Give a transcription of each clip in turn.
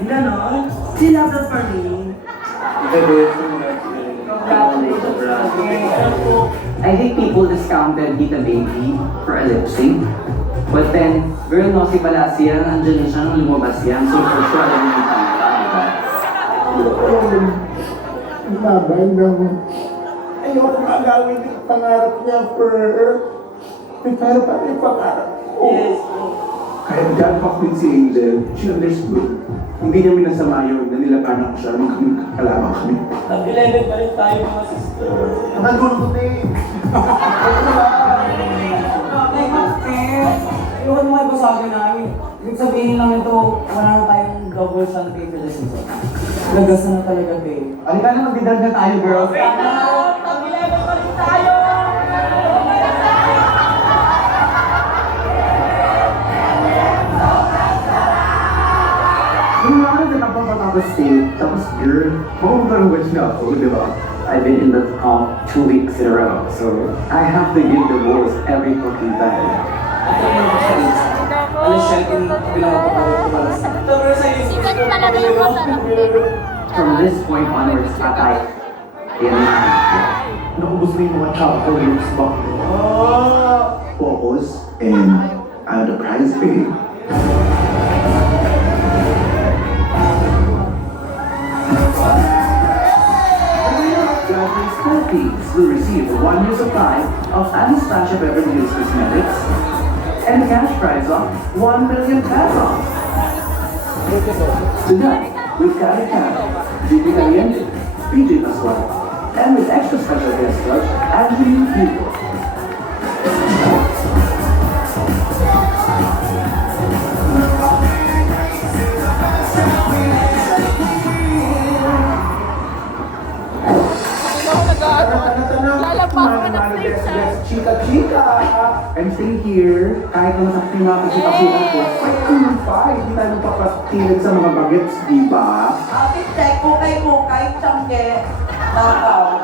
Ganon? She loves us for me. I think people discounted Tita Baby for a lip sync. But then, girl, no, si Palacia, nandiyan na siya nung lumabas yan. So for sure, alam niyo yung diba? Labay ng... Ayoko magawin yung pangarap niya for... Pero pa yung pangarap ko. Yes. Kahit nagkakapakit si Angel, she understood. Hindi niya minasama yun na nilabanan ko siya nung kalaban kami. Nag-11 pa rin tayo mga sister. Nandun ko na eh. Iwan mo kayo sa akin namin. Ibig sabihin lang ito, wala na tayong double sunday for the season. Lagasan na talaga, babe. Halika na, magdidag na tayo, girls. Nag-11 pa rin tayo! Yung mga nagtatapos state, tapos girl, mag-watch na ako, di ba? I've been in the top 2 weeks in a row, so I have to give the most every fucking time. Ano siya, bilang mapapagod Sikat talaga yung masarap. From this point onwards, atay. Yan na. Naubos mo yung mga chocolates ba? Focus and the prize babe. Graduate Philippines will receive a 1-year supply of Anastasia Beverly Hills Cosmetics and a cash prize of 1 million pesos. Tonight, with Kari Cam, Gigi Caliente, PJ Pascual, and with extra special guest judge, Anthony Hugo. Lalapak ko na stage siya. Chika-chika! I'm staying here, kahit na masakit yung mga kasita-kita ko, fight, hindi tayo magpapatilid sa mga bagets, di ba? Ate check, kukay, tiyangge. Nakaw.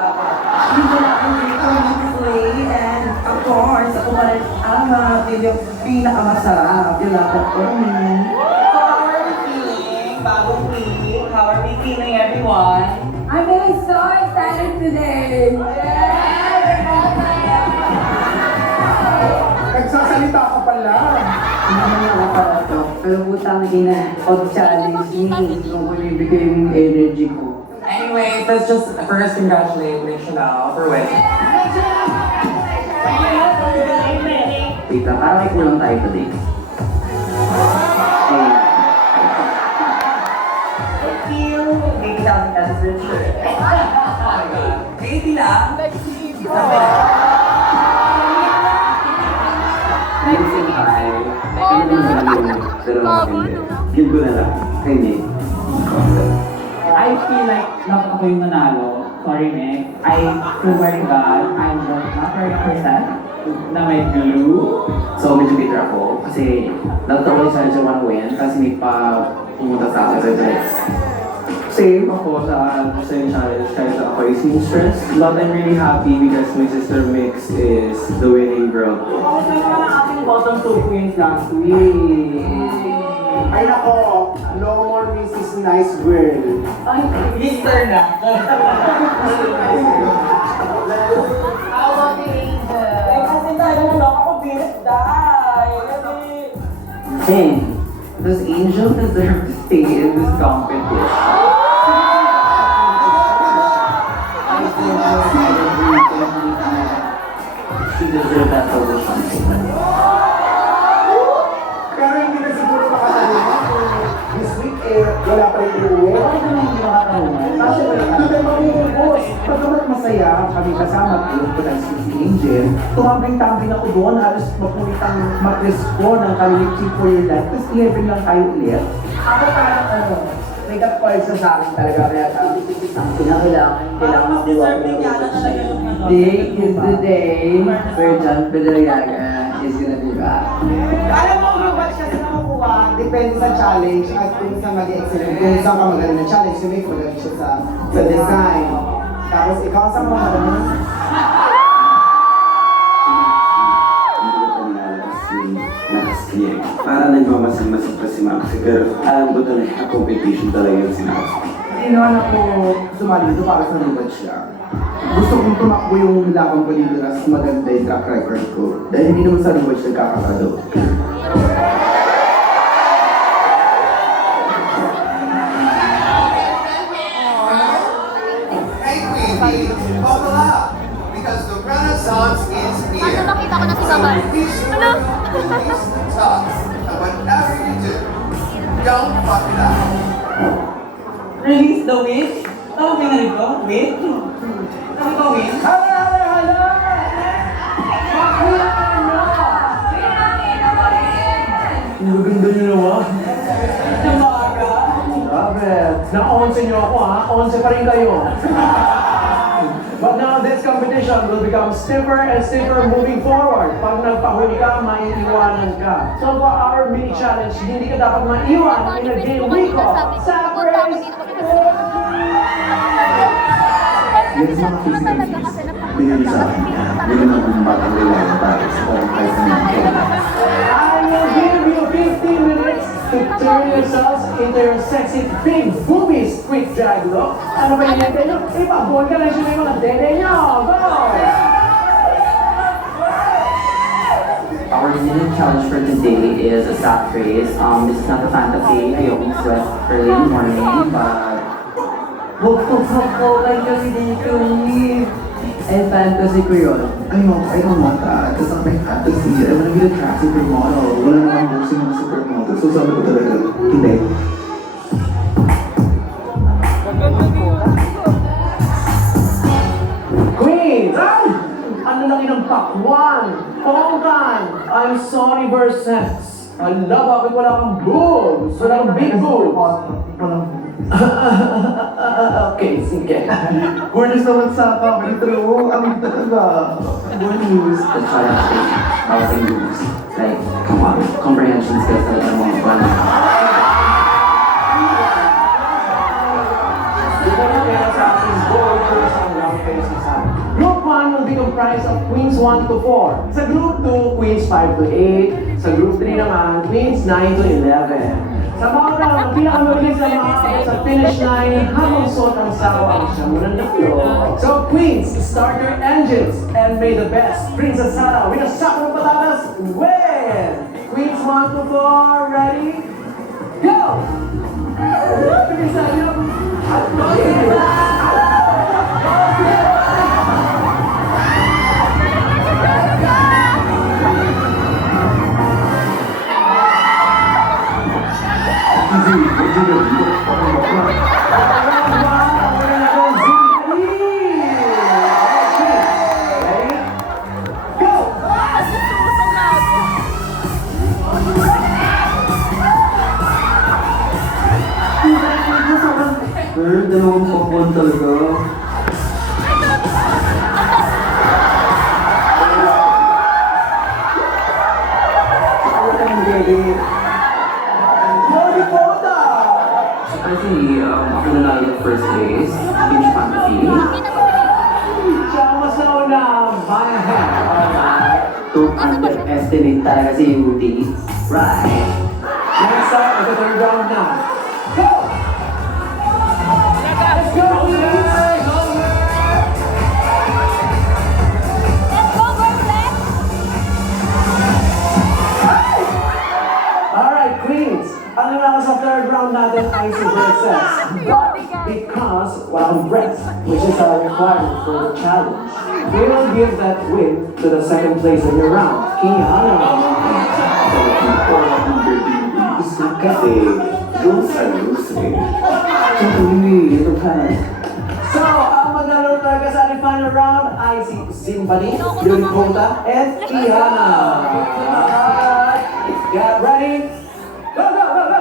Dito na ako dito ng Slay, and of course, ako pa rin ang video pinakamasarap. Yung lahat ko. So how are we feeling? Bagong week. How are we feeling, everyone? I'm really so excited today. Nagsasalita ka pala. Hindi naman nakaparato, pero putang ina, pag-challenge ni, kung ibibigay yung energy ko. Anyway, let's just first congratulate Rachel for winning. Tita, parang kulang tayo today. Ayun. Thank you. 80,000 pesos rin sure. Oh my God. 80 lang? Ayusin tayo. Ano naman yung dalawang hindi. Yun ko na lang. Hindi. I feel like dapat ako yung nanalo. Sorry, Nick. I swear to God, I'm not 30% na may glue. So, medyo bitter ako. Kasi, nagtawag siya siya one win. Kasi may pa pumunta sa akin. Same ako sa yung challenge. Kahit ako is stress. But I'm really happy because my sister Mix is the winning girl. Oo, so yung mga ating bottom 2 queens last week. Ay nako, no more Mrs. Nice Girl. Ay, Mr. na. How about the angel? Eh, kasi tayo na lang ako birthday. Hey, does Angel deserve to stay in this competition? She deserves that position. Pero hindi na siguro makatalima kung this week wala pa rin uuwi. Bakit naman hindi makakaroon? Kasi hindi tayo mamumubos. Pagkamat masaya kami kasama kayo ko ng si Angel, tumambling-tambling ako doon, halos mapulit ang matris ko ng Kalilipsing for your life. Tapos 11 lang tayo ulit. Ako parang may ka-pulse sa akin talaga. Kaya ang Parang mas deserving yata talaga yung ano. Today is the day where John Pedroyaga is gonna be back. Alam mo, robot kasi nakukuha, depende sa challenge at kung saan mag-excellent. Kung saan ka magaling na challenge, yung make magaling siya sa design. Tapos ikaw saan mo magaling? Hindi ko pa nilalabas yung last year. Para sana nagmamasin-masin pa si Maxi, pero alam ko talaga competition talaga yung sinabi. Hindi naman ako sumali dito para sa rematch lang. Gusto kong tumakbo yung laban ko dito na maganda yung track record ko. Dahil hindi naman sa rematch nagkakakado. Hey, Queenie, buckle up, because the Renaissance is Paano here. nakita ko na si Babal? Be sure Ano? to release the tough, and whatever you do, don't fuck it up. Release the witch? Tama ba yung narinig ko? Witch? Tama ba witch? Ang ganda niyo naman. Namaga? Grabe. Na-11 niyo ako ha. 11 pa rin kayo. But now this competition will become stiffer and stiffer moving forward. Pag nagpahuli ka, maiiwanan ka. So for our mini challenge, hindi ka dapat maiwan in a game we call Surprise! Yes, mga physical fees, bigyan niyo sa akin yan. Bigyan ng batang lalaki para sa parang kahit sa mga I will give you 15 minutes to turn yourselves into your sexy big boobies quick drag look. Ano ba yung hintay nyo? Ipabuhan ka lang siya yung mga dede nyo. Go! Our mini challenge for today is a sack race. This is not a fantasy. Ayokong sweat early in the morning, but Huwag kasi dito ni. Eh, fantasy ko yun. I don't want that. That's not my fantasy. I wanna be the track supermodel. Wala namang boxing ng supermodel. So sabi ko talaga, hindi. Queens! Ay! Ano lang ng pakwan? Pongkan! I'm sorry versus. Ala, bakit wala kang boobs? Wala kang big boobs? Okay, sige. Gorgeous naman sa akin. Pero ang talaga. we'll use the challenge is housing moves. Like, come on, comprehension skills talaga ng mga banda. Group 1 will be comprised of Queens 1 to 4. Sa Group 2, Queens 5 to 8. Sa Group 3 naman, Queens 9 to 11. Sa mga round, ang pinakamabilis na makakabot sa finish line habang suot ang sawa ang siyamunan na flow. So Queens, start your engines and may the best Princess Sarah with a sack of patatas win! Queens 1 to 4, ready? Go! Bilisan niyo! Pero dalawang pakwan talaga. Surprisingly, ako nanalo ng first place, Beach Fantasy. Siya ang mas nauna, my hand. Alright. To underestimate talaga si Rudy. Right. Next up, ito third round na. Go! Let's go, Queens! Alright, Queens. Ano na sa third round natin ay si Princess. Because walang breath, which is our requirement for the challenge, we will give that win to the second place in your round, Kiana. Kasi, rules are rules eh. Siyempre, ito ka. So, ang maglalaro talaga sa ating final round ay si Zimbani, Yurikota, and Kiana. Alright, get ready? Go, go, go, go!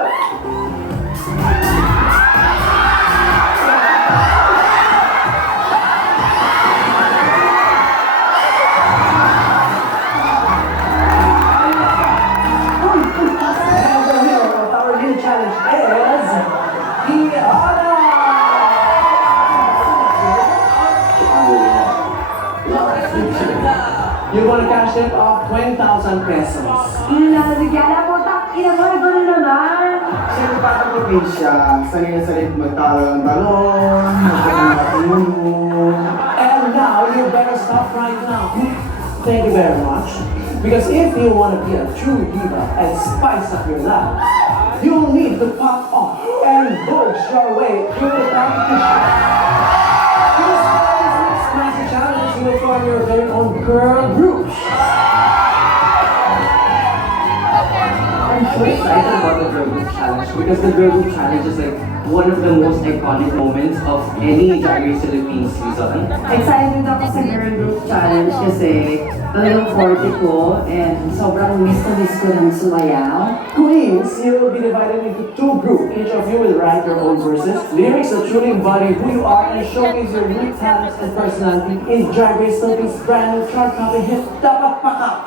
Our new challenge is Kiana! You want to cash it off 20,000 pesos. Nanalo si Kiana po, Inakaiba na naman. Siyempre bata probinsya, sanay na sanay magtalo ng talon, magkakaroon. And now, you better stop right now. Thank you very much. Because if you want to be a true diva and spice up your life, you'll need to pop off and bulge your way through the competition. This next massive challenge, you will form your very own girl group. I'm so excited about the Girl Group Challenge because the Girl Group Challenge is like one of the most iconic moments of any Drag Race Philippines season. Excited ako sa Girl Group Challenge kasi talagang forte ko and sobrang miss ko ng sumayaw. Queens, you will be divided into two groups. Each of you will write your own verses, lyrics that truly embody who you are and showcase your unique talents and personality in Drag Race Philippines' brand new chart-topping hit, Dapat Paka.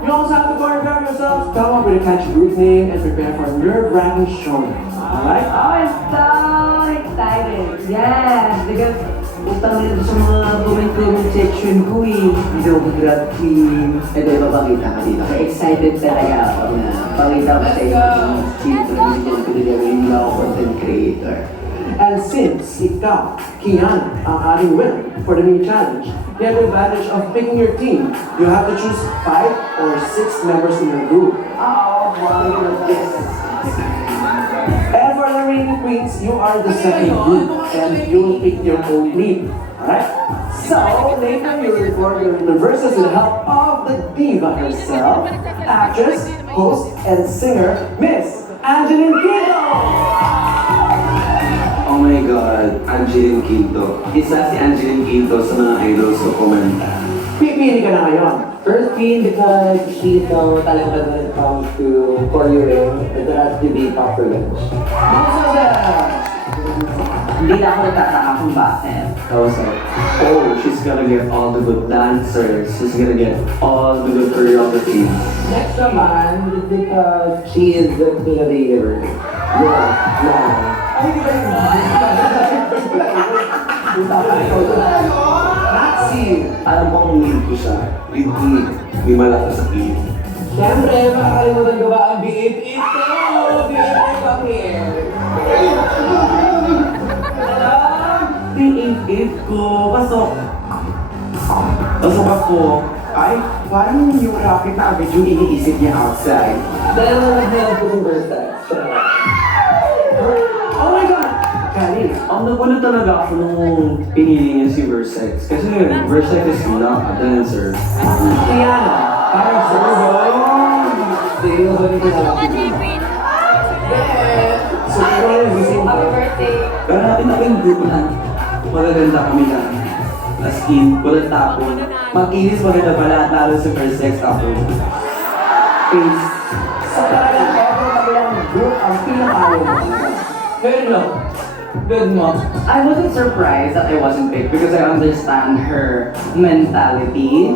You also have to choreograph yourselves, come up with a catchy group name, and prepare for a nerve-wracking showdown. Alright? Oh, I'm so excited! Yes! Because utang nito sa mga comment section ko eh. Hindi ako grad queen. And then, mapakita ka dito. Kaya excited talaga ako na pakita ko sa inyo yung children ko dito yung ako content creator. And since ikaw, Kian, ang ating winner for the mini challenge, you have the advantage of picking your team. You have to choose 5 or 6 members in your group. Oh, wow! And for the remaining queens, you are the second group and you will pick your own lead. Alright? So, later you will record your verses with the help of the diva herself, actress, host, and singer, Miss Angeline Quinto! Oh my God, Angeline Quinto. Isa si Angeline Quinto sa mga idols ko kumanta. Pipili ka na ngayon. First queen because she's so talented when it comes to choreoing. It has to be top privilege. Hindi na ako nagtataka kung bakit. I was like, oh, she's gonna get all the good dancers. She's gonna get all the good choreography. Next naman is because she is the queen of the universe. Nazi! Alam ko kung need ko siya. May malakas sa piling. Siyempre, makakalimutan ko ba ang BF ito? BF come here. BF ko, pasok. Pasok ako. Ay, parang yung rocket na agad yung iniisip niya outside. Dahil mo nag-help ko ng versa. Oh my God! Kali, Ang nagulat talaga ako nung pinili niya si Versex. Kasi Versex is not a dancer. Kiana, parang survey. Sa'yo, ganito na lang. So, ikaw yung gising ko. Pero natin ako yung group na magaganda kami lang. As in, walang tapon. Makinis maganda pala, lalo si Versex ako. Face. So, talagang ever kabilang group ang pinakaayaw mo. Pero no, good mo. I wasn't surprised that I wasn't picked because I understand her mentality.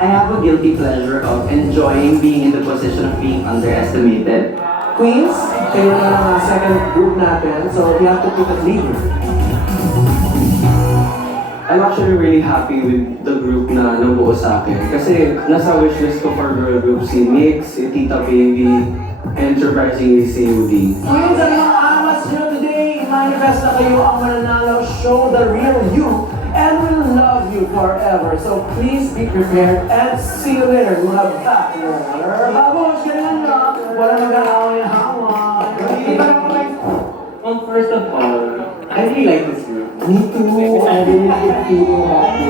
I have a guilty pleasure of enjoying being in the position of being underestimated. Queens, kayo na lang ang second group natin, so you have to pick a leader. I'm actually really happy with the group na nabuo sa akin. Kasi nasa wishlist ko for girl group si Nix, si Tita Baby, and surprisingly si Udi. Queens, ang mga amas nyo today, manifest na kayo ang mananalo, show the real you, and we'll love you forever. So please be prepared and see you later. Mga backers. Babush, ganyan na. Wala mag-aaway-hawa. Hindi pa lang kami. Well, first of all, I really like this group. Me too. I really feel happy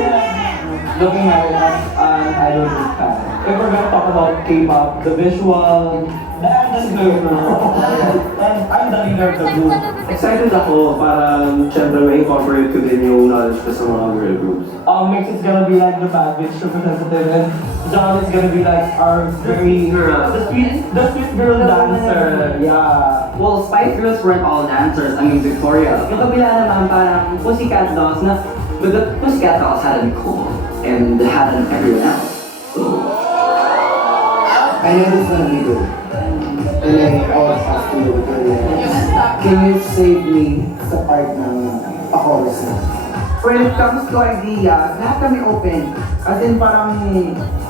looking at it as an idol group fan. If we're gonna talk about K-pop, the visual, the acting group, and I'm the leader of the group. Excited ako para syempre ma-incorporate ko din yung knowledge ko sa mga girl groups. Mix is gonna be like the bad bitch representative, and John is gonna be like our very the sweet girl dancer. Yeah. Well, Spice Girls weren't all dancers. I mean, Victoria. Yung kabila naman parang Pussycat Dolls na, but the Pussycat Dolls had Nicole and had everyone else. So, I know this is gonna be good. And I always have to do it. Can you save me sa part ng pa-chorus na? when it comes to ideas, lahat kami open. As in parang,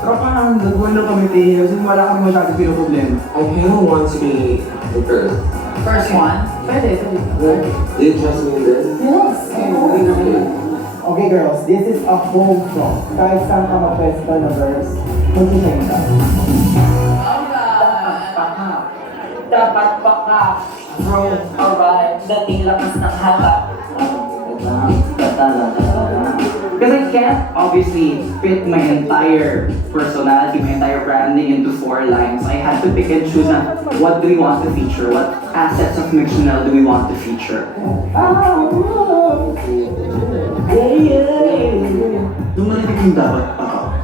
tropahan, nagbuwan na kami as in wala kami masyadong pinoproblema. I kind of want to be the girl. First one? Pwede. Do you trust me in this? Yes. Okay girls, this is a home song. Kahit saan ka mag-festa na verse, mag-sing ka. Dapat baka. Bro, alright. Dating lakas ng hata. Because I can't obviously fit my entire personality, my entire branding into 4 lines. I had to pick and choose na what do we want to feature, what assets of Mix Chanel do we want to feature. Nung narinig yung dapat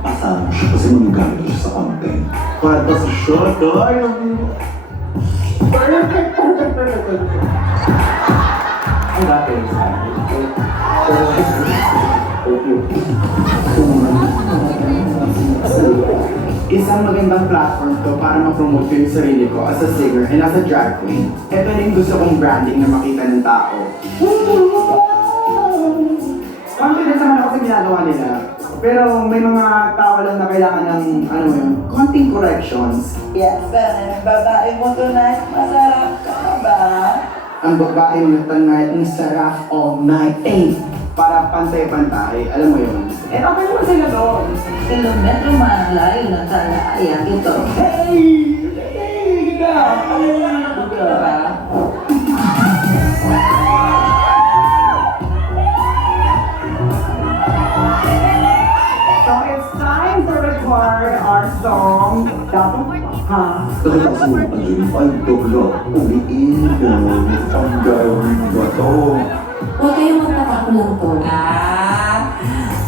pasama siya kasi magagamit siya sa content. Para pa sa short, ay, I got this. Isang magandang platform to para ma-promote ko yung sarili ko as a singer and as a drag queen. Ito na yung gusto kong branding na makita ng tao. Confidence naman ako sa ginagawa nila. Pero may mga tao lang na kailangan ng, ano yun, konting corrections. Yes, ang babae mo tonight, masarap ka na ba? Ang babae mo tonight, ang sarap all night. Para pantay-pantay, alam mo yun. Eh, okay naman sila doon. Kilometro man layo ng talaya ito. Hey! Diba? So it's time to record our song. Dapat ha? Kasi kasi mo pag-ibig, ay, doblo, uliin ko, ang gawin ko to. Huwag kayong magtatako lang to.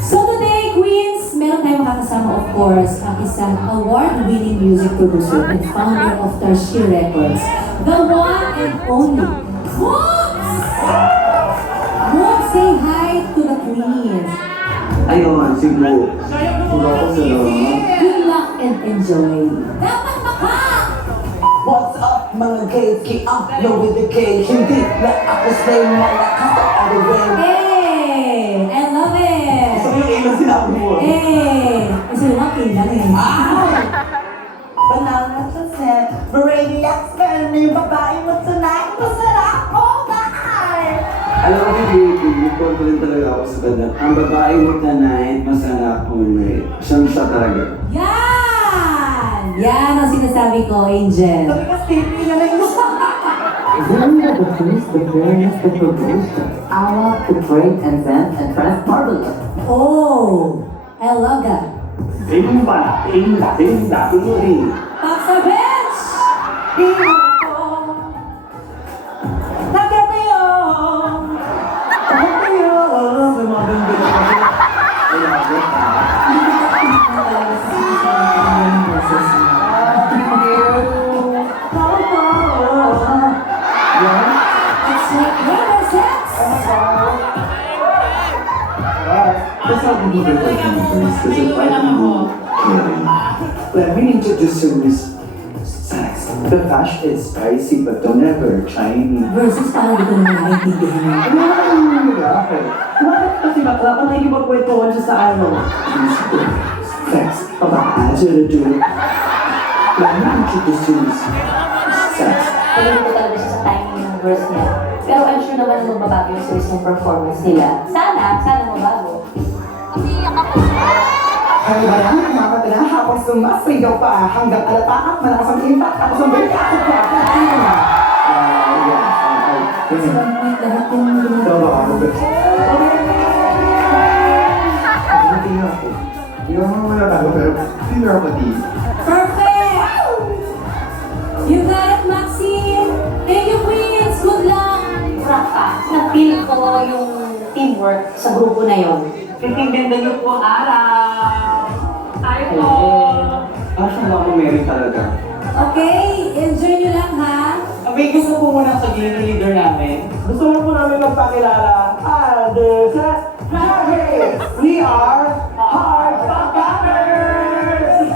So today, Queens, meron tayong makakasama, of course, ang isang award-winning music producer and founder of Tarshi Records, the one and only Mooks! Mooks, say hi to the Queens. Ayun, si Bro. Wala ko sila. Good luck and enjoy. Dapat maka! What's up mga gays? Ki-upload with the K. Hindi na ako say malakas sa other way. Hey! I love it! Sabi yung ilan sinabi mo. Hey! Kasi lucky lang eh. Banana sa set. Brainiac spell na yung babae mo tonight. Masarap all night. Alam mo, baby, confident talaga ako sa kanya. Ang babae mo tonight, masarap all night. Siya talaga. Yan! Yan ang sinasabi ko, Angel. Sabi ka, Stevie na lang yung I want to bring and vent and transport it. Oh! I love that. Paksa Bench! It's like river sex! That's how people get their confidence, because if I do caring. Let me introduce you Miss Sax. The fash is spicy but don't ever try me. Versus parang di ko naman naiintindihan. Okay. Bakit kasi bakla ka nakikipagkwentuhan siya sa ano? Sex. Papaadyo na dun. Let me introduce you Miss Sax. Pagdating ko talaga siya sa timing ng verse niya. Pero I'm sure naman na magbabago yung series ng performance nila. Sana mabago. Ano ba yan? Mga katala, habang sumasigaw pa hanggang alataak, malakas ang impact, tapos ang balik ako pa. Kasi bakit lahat yung Ito ba ako? Hindi nga ako. Hindi ako wala tayo, pero hindi ako pati. perfect! You got it, Maxine! Thank you, Queens! Good luck! Raka, na-feel ko yung teamwork sa grupo na yon. Titignan niyo po ang araw. Tayo po. Actually, ako meron talaga. Okay, enjoy nyo lang ha. May gusto po muna sabihin ng leader namin. Gusto mo po namin magpakilala. We are Hard Packers!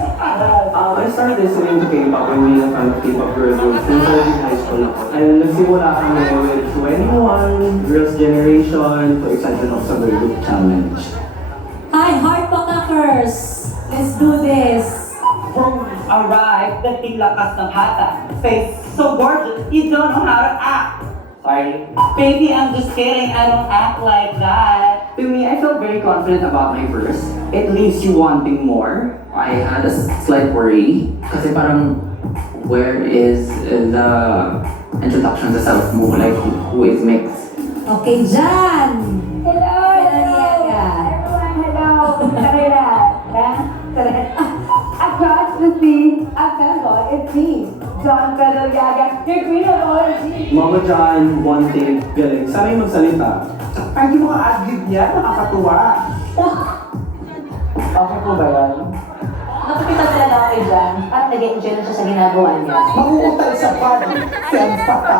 I started listening to K-pop when we were a fan of K-pop girl groups since I was in high school. successful ako. And nagsimula kami with 21, Girls' Generation, so excited ako sa Girl Group Challenge. Hi, Heart Packers! Let's do this! Boom! Alright, dating lakas ng hata. Face so gorgeous, you don't know how to act. Sorry. Baby, I'm just kidding. I don't act like that. To me, I felt very confident about my verse. It leaves you wanting more. I had a slight worry. Kasi parang, where is the introduction to self mo? Like, who is mixed? Okay, Jan! Hello! Hello! Everyone, hello! Karela! Across the sea, Akango, it's me, John Pedroyaga, your queen of origin. Mama John, one thing, galing. Sana yung magsalita. Ay, yung mga ad-lib niya, nakakatuwa. Okay po ba yan? Nakapita talaga ako kay John, parang nag-enjoy na siya sa ginagawa niya. Mauutay sa party, sempata.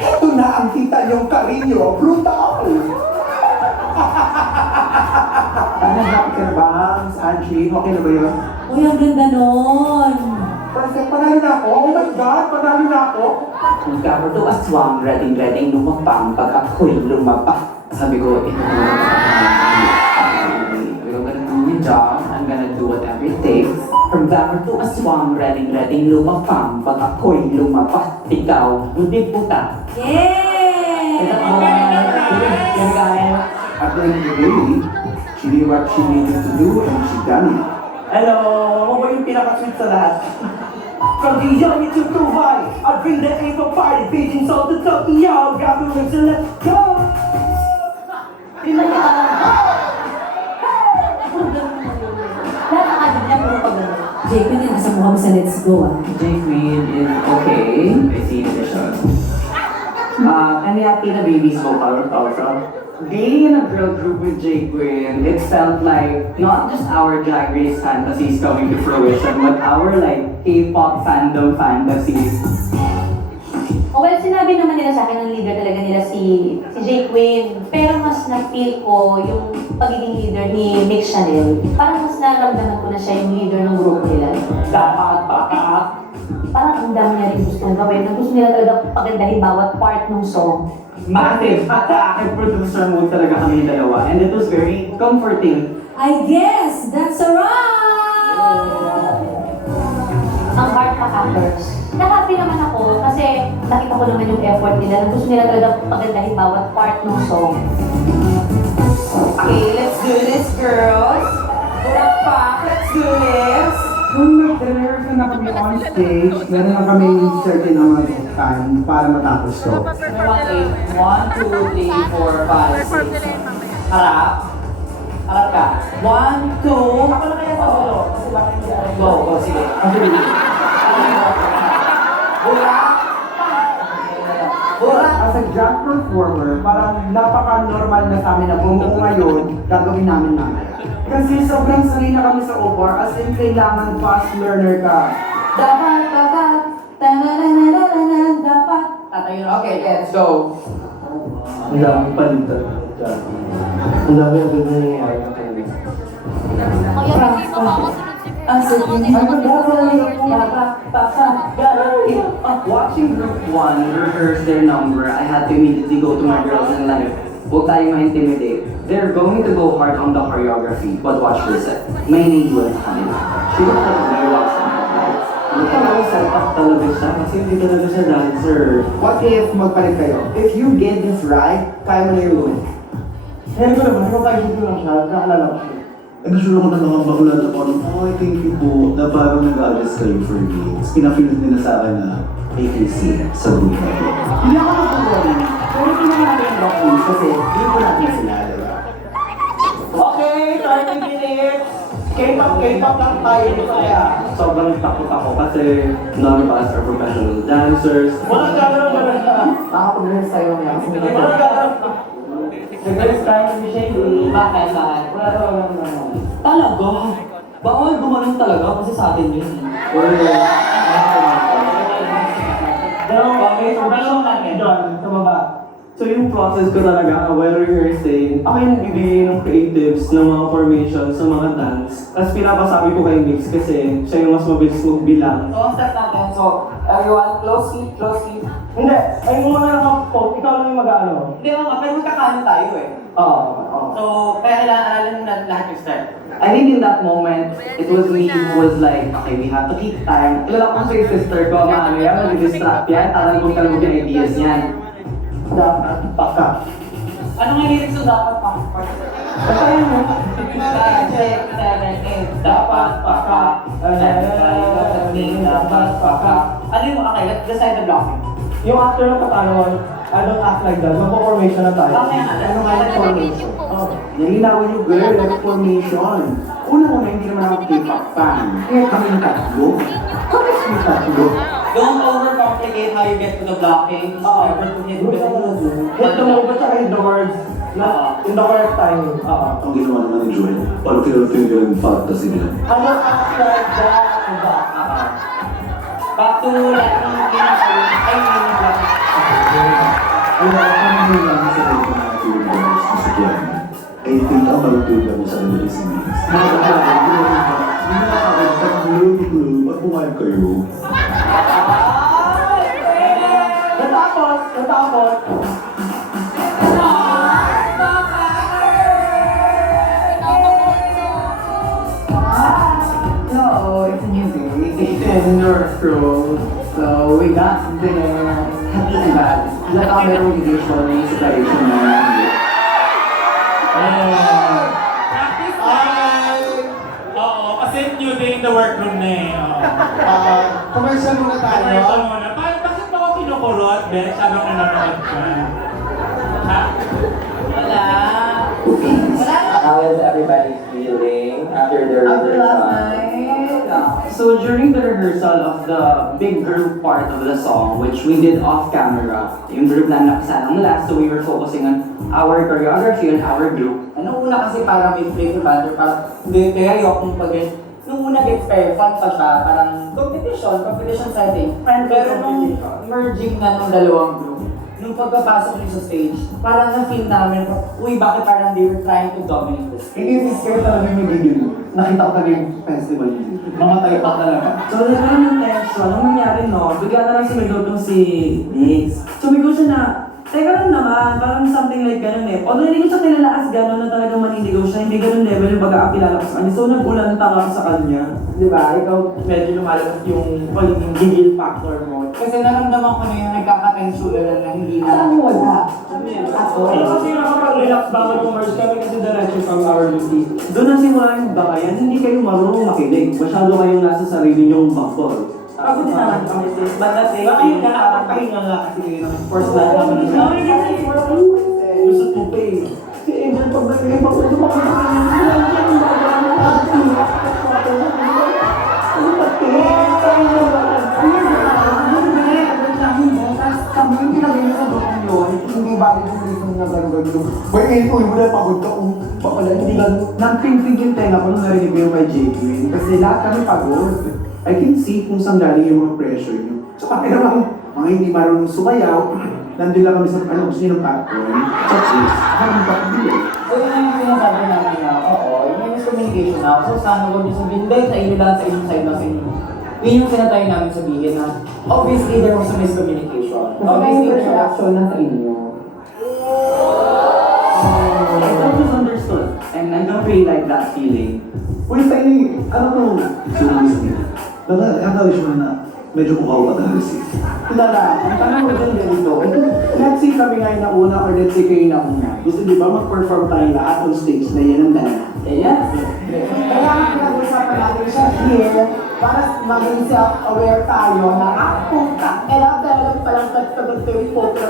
Ito na ang kita niyong karinyo, brutal! Ano, happy ka na ba, Miss Angie? Okay na ba yun? Uy, ang ganda nun! Perfect, panalo na ako. Oh my God, panalo na ako. Ikaw to aswang, ready lumapang pag ako'y lumapa. Sabi ko, ito na. We're gonna do my job. I'm gonna do whatever it takes. From glamour to aswang, ready lumapang pag ako'y lumapa. Ikaw, hindi puta. Yay! At the end of the day, she did what she needed to do and she done it. Hello, ako ba yung pinaka-sweet sa lahat? From the young to the high, I bring the aim for party, Beijing so to Tokyo, grab the rings and let's go! Lahat nakaganda mo pag gano'n. JP, nasa mo kami sa Let's Go, ah. J Queen is okay. I see the vision. I'm happy na baby's vocal also. Being in a girl group with J Queen, it felt like not just our Drag Race fantasies coming to fruition, but our like K-pop fandom fantasies. Well, sinabi naman nila sa akin ng leader talaga nila si J Queen. Pero mas na-feel ko yung pagiging leader ni Mix Chanel. Parang mas naramdaman ko na siya yung leader ng grupo nila. Parang ang dami niya rin gustong gawin. Gusto nila talaga pagandahin bawat part ng song. Massive attack! Producer mode talaga kami dalawa, and it was very comforting. I guess that's a wrap! Ang Heart Packers. Na-happy naman ako kasi nakita ko naman yung effort nila. Gusto nila talaga pagandahin bawat part ng song. Okay, let's do this, girls. Let's pop, let's do this. Nung nag-rehearsal na kami on stage, meron lang kami certain amount of time para matapos to. 1, 2, 3, 4, 5, 6. Harap. Harap ka. 1, 2. Ako na kaya sa ulo. Go, go, sige. Hula! Hula! As a drag performer, parang napaka-normal na sa amin na bumuo ngayon, gagawin namin mamaya. Kasi sobrang sanay na kami sa OPAR, as in kailangan fast learner ka. Dapat, dapat. Tatayo na. Okay, let's go. Ang dami palitan. Ang dami ang ganda nangyayari na kanina. Watching Group 1 rehearse their number, I had to immediately go to my girls and like, huwag tayong ma-intimidate. They're going to go hard on the choreography, but watch this set. May naiwan sa kanila. She looked like very lost in her life. Talaga set up talaga siya kasi hindi talaga siya dancer. What if magpalit kayo? If you get this right, kaya mo na yung win. Pero ko naman, kung kayo lang siya, naalala ko siya. And nasure ako ng mga bakla na parang, oh, I thank you po, na parang nag-adjust kayo for me. Tapos pinapilot nila sa akin na AKC sa group na to. Hindi ako mag-worry. Pero tingnan natin yung documents kasi hindi ko natin sila, diba? Okay, 30 minutes. K-pop lang tayo dito kaya. Sobrang takot ako kasi none of us are professional dancers. Walang gagawin ba na siya? Makapag-rehearse tayo ngayon. Walang gagawin. Nag-rest tayo si Shady. Bakit? Wala. Talaga? Bawal gumanon talaga kasi sa atin yun. Okay, so dalawa natin doon sa baba. So yung process ko talaga, while rehearsing, ako yung nagbibigay ng creatives ng mga formations sa mga dance. Tapos pinapasabi ko kay Mix kasi siya yung mas mabilis magbilang. So, ang step natin, So, everyone, close feet, close feet. Hindi, ay kung mga nakapop, ikaw lang yung mag-ano. Hindi nga, pero magkakaano tayo eh. Oo. So, kaya kailangan alam na lahat yung step. I think in that moment, it was me who was like, okay, we have to keep time. Kilala ko sa sister ko, ano yan, nag-distract yan, talagog-talagog yung ideas niyan. Dapat paka. Ano nga lyrics yung dapat pa? Kaya mo. 5, 6, 7, 8, dapat paka. Dapat paka. Ano yung, okay, let's decide the blocking. Yung after ng katanungan, I don't act like that. Magpo-formation na tayo. Okay na, Ano nga yung formation? Nilinawan yung girl, nag-formation. Una-una, hindi naman ako K-pop fan. Kaya kami yung tatlo. Kami yung tatlo. Don't overcomplicate how you get to the blocking. Never to hit the Hit the moment at hit the words na in the correct timing. Ang ginawa naman ni Joel, parang tinutulog yung fantasy nila. Ano act like that? Diba? Back to like yung ay yung blocking. Ay, nakakamihin lang sa rin ko na yung guys na sakyan. I think ang malutulog mo sa kanila si Miss. Hindi na nakakita ng glue at pumayag kayo. Natapos. So, it's a new day. In your throat. So, we got there. Happy and bad. Like ang merong edition na yung separation na Oo, kasi new day in the workroom na eh. commercial muna Commercial muna. Bakit pa ako kinukurot, Ben? Sabang nanonood ka. Ha? Wala. How is everybody feeling after their So during the rehearsal of the big group part of the song, which we did off camera, yung group na nakasanang last, so we were focusing on our choreography and our group. Nung una kasi parang may flavor banter, parang hindi, kaya ayokong nung una gets fair, fun pa siya, parang competition setting. Pero nung merging na nung dalawang group, nung pagpapasok niyo sa stage, parang na-feel namin, uy, bakit parang they were trying to dominate this. Hindi scared talaga yung magiging. Nakita ko talaga yung festival yun. Mga tayo pa talaga. So, nagkaroon ng tension. Anong nangyari, no? Bigla na lang sumigaw tong si Nix. Sumigaw siya na, teka lang naman, parang something like ganun eh. Although hindi ko siya kilala as ganun na talagang maninigaw siya, hindi ganun level yung pag-aakilala ko sa kanya. So, nag-ulanta ako sa kanya. Di ba? Ikaw medyo lumalabas yung pagiging gigil factor mo. Kasi naramdaman ko na yung nagkakatensyulan na hindi na... Saan yung wala? Ako. Kasi nakapag-relax bago mag-merge kami kasi diretso from our duty. Doon na simula yung bakayan, hindi kayo marunong makinig. Masyado kayong nasa sarili niyong bubble. Ako din naman kami sis, but that day, Bakit ka nakakapahinga nga kasi kayo ng first line naman ng gusto to pay. Si Angel pag nagiging pag-ulo pa kami Hindi valid yung reason na gano'n. Wait, uy, mo na pagod ka kung papala hindi gano'n. nagpingping yung tenga ko nung narinig ko yung kay J-Queen. Kasi lahat kami pagod. I can see kung saan galing yung mga pressure nyo. So kami naman, mga hindi marunong sumayaw, nandun lang kami sa gusto nyo ng popcorn. Sa cheese, harang pa kami. So yun yung sinasabi namin na, oo, yung miscommunication na. So sana huwag niyo sabihin, dahil sa inyo lahat, sa inyong side lang sa inyo. Yun yung sinatry namin sabihin na, obviously there was a miscommunication. Obviously Yung reaction na sa inyo. I felt misunderstood, and I don't really like that feeling. Uy, tayo, ano to? Sumis niya. Nakakawin siya na medyo mukha ko pag-receive. Kilala, ang tanong mo dyan ganito, let's say kami ngayon na una or let's say kayo na una. Gusto di ba mag-perform tayo lahat on stage na yan ang dala? Yes. Kaya nga pinag-usapan natin siya here para maging self-aware tayo na puta, alam palang tagtagot yung photo.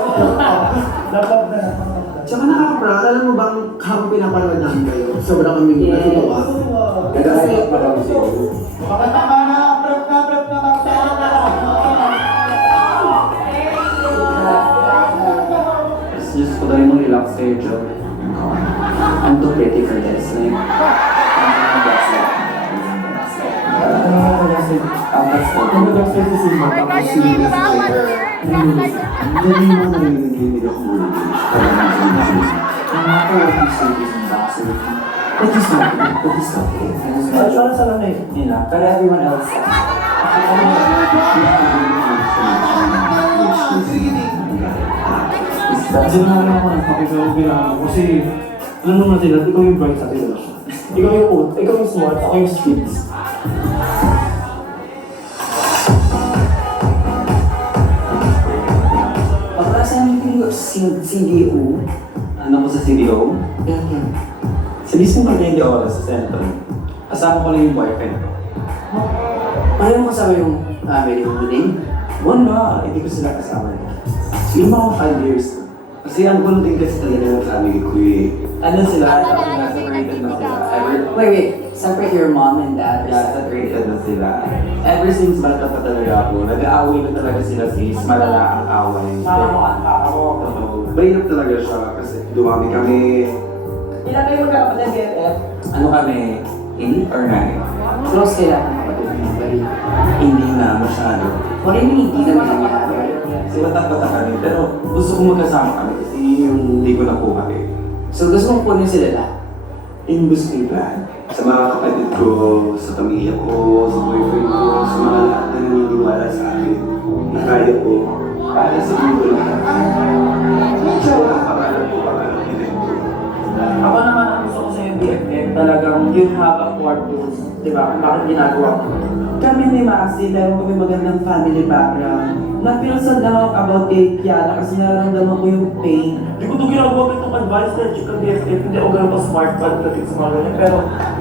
Tsaka nakaka-proud, alam mo bang habang pinapanood namin kayo, sobrang kami natutuwa. Nag-aayos pa lang siya. Bakit naman na, prep na, It's just ko rin mong relax kayo, Joe. I'm too pretty for this. Like, Hindi mo narinig ako English. Parang nag-English. But it's not it. Para sa lamay nila, pero everyone else. Diyan na lang ako nagpapagawin kasi alam naman sila, ikaw yung bright sa atin. Ikaw yung old, ikaw yung smart, ako yung streets. Pagkasama ko yung CDO. Ano ko sa CDO? Ganyan. Sabihin ko na hindi oras sa Senatron. Kasama ko lang yung boyfriend ko. Paano mo kasama yung family mo din? Wala, hindi ko sila kasama. Siguro mga 5 years na. Kasi ang gulo din kasi talaga ng family ko eh. Ano sila, tapos nga separated na sila. Wait. Separate your mom and dad? Yeah, separated na sila. Ever since bata pa talaga ako, nag-aaway na talaga sila sis, malala ang away. Makamukaan ka ako. Mahirap talaga siya kasi dumami kami. Ilan kayo magkakapatid, BFF? Ano kami, 8 or 9? Close kayo ang kapatid mo, bali. Hindi na masyado. What do you mean, hindi na nangyayari? Kasi bata-bata kami, pero gusto ko magkasama kami kasi yung hindi ko nakuha eh. So gusto mong kunin sila lahat? Yung gusto ko yung plan. Sa mga kapatid ko, sa pamilya ko, sa boyfriend ko, sa mga lahat na naniniwala sa akin, na kaya ko, para sa mundo lahat. So, ang pangalan ko, pangalan ko. Ako naman ang gusto ko sa yung BFF, talagang you have a purpose. Diba? Kung bakit ginagawa ko. Kami ni Maxi, meron kami magandang family background. Napilsan lang ako about kay Kiana kasi nararamdaman ko yung pain. Hindi ko ito ginagawa ko itong advice na chika BFF. Hindi ako ganun pa-smart pagdating sa mga ganyan. Pero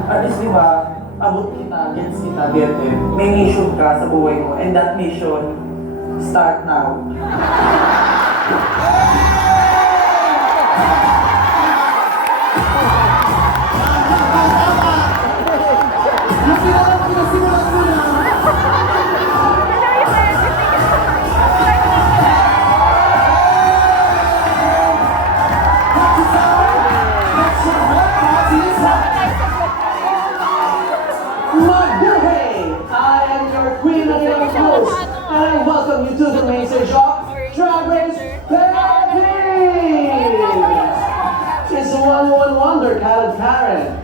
at least diba, abot kita, gets kita BFF. May mission ka sa buhay mo. And that mission, start now. Mabuhay! I am your queen of young host, and I welcome you to the main stage of Drag Race Philippines! It's a one wonder, Karen. Karen,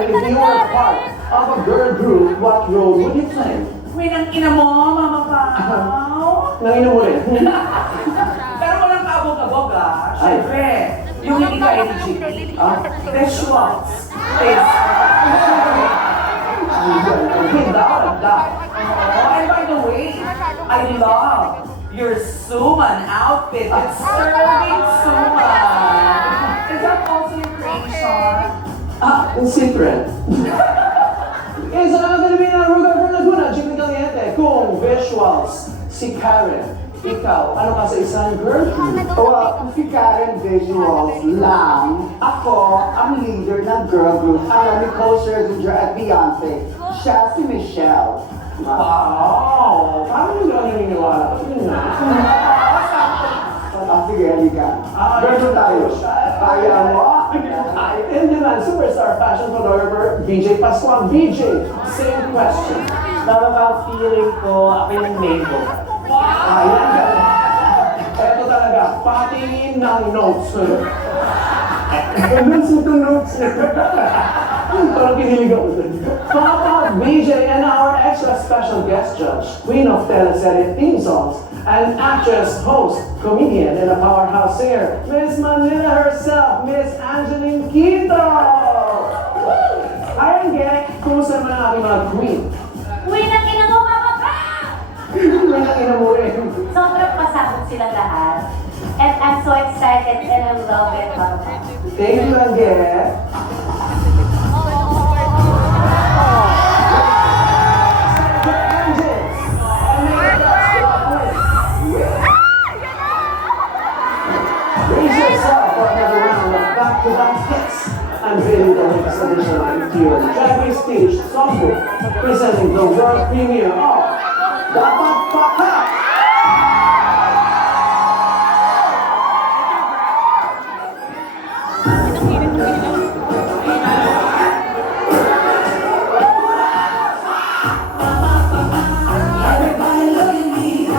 if you were part of a girl group, what role would you play? Queen ang ina mo, Mama Pao. Nangina mo rin. Pero walang kaabog-abog ah. Siyempre, yung hindi ka energy. Visuals. Face. And by the way, I love your Suman outfit. It's serving Suman. Is that also your creation? In secret. Isa na Filipina, Ruga from Laguna, Jimmy Caliente, kung visuals, si Karen. Ikaw, ano ka sa isang girl group? Well, si Karen visuals lang. Ako, ang leader ng girl group. Alam ni Nicole Scherzinger at Beyonce. Siya si Michelle. Wow! Paano nyo lang naniniwala? Sige, halika. Girl group tayo. Kaya mo? And naman, superstar fashion photographer, VJ Pascual. VJ, same question. Bababa feeling ko, ako yung main ko. Ayan ka. Eto talaga, patingin ng notes. Notes mo itong notes. Parang kinilig ako dun. Papa, VJ, and our extra special guest judge, queen of teleserye theme songs, an actress, host, comedian, and a powerhouse singer, Miss Manila herself, Miss Angeline Quito! Ayan, Gek, kumusta naman ang aking mga queen? Queen ang ina mo, Mama Pao! Queen ang ina mo rin. Sobrang pasabog silang lahat. And I'm so excited and I love it, Mama Pao. Thank you, Angge. Raise yourself for another round of back-to-back hits. Unveiling the latest edition of your Drag Race Stage Songbook, presenting the world premiere of Dapat Paka! Everybody look at me.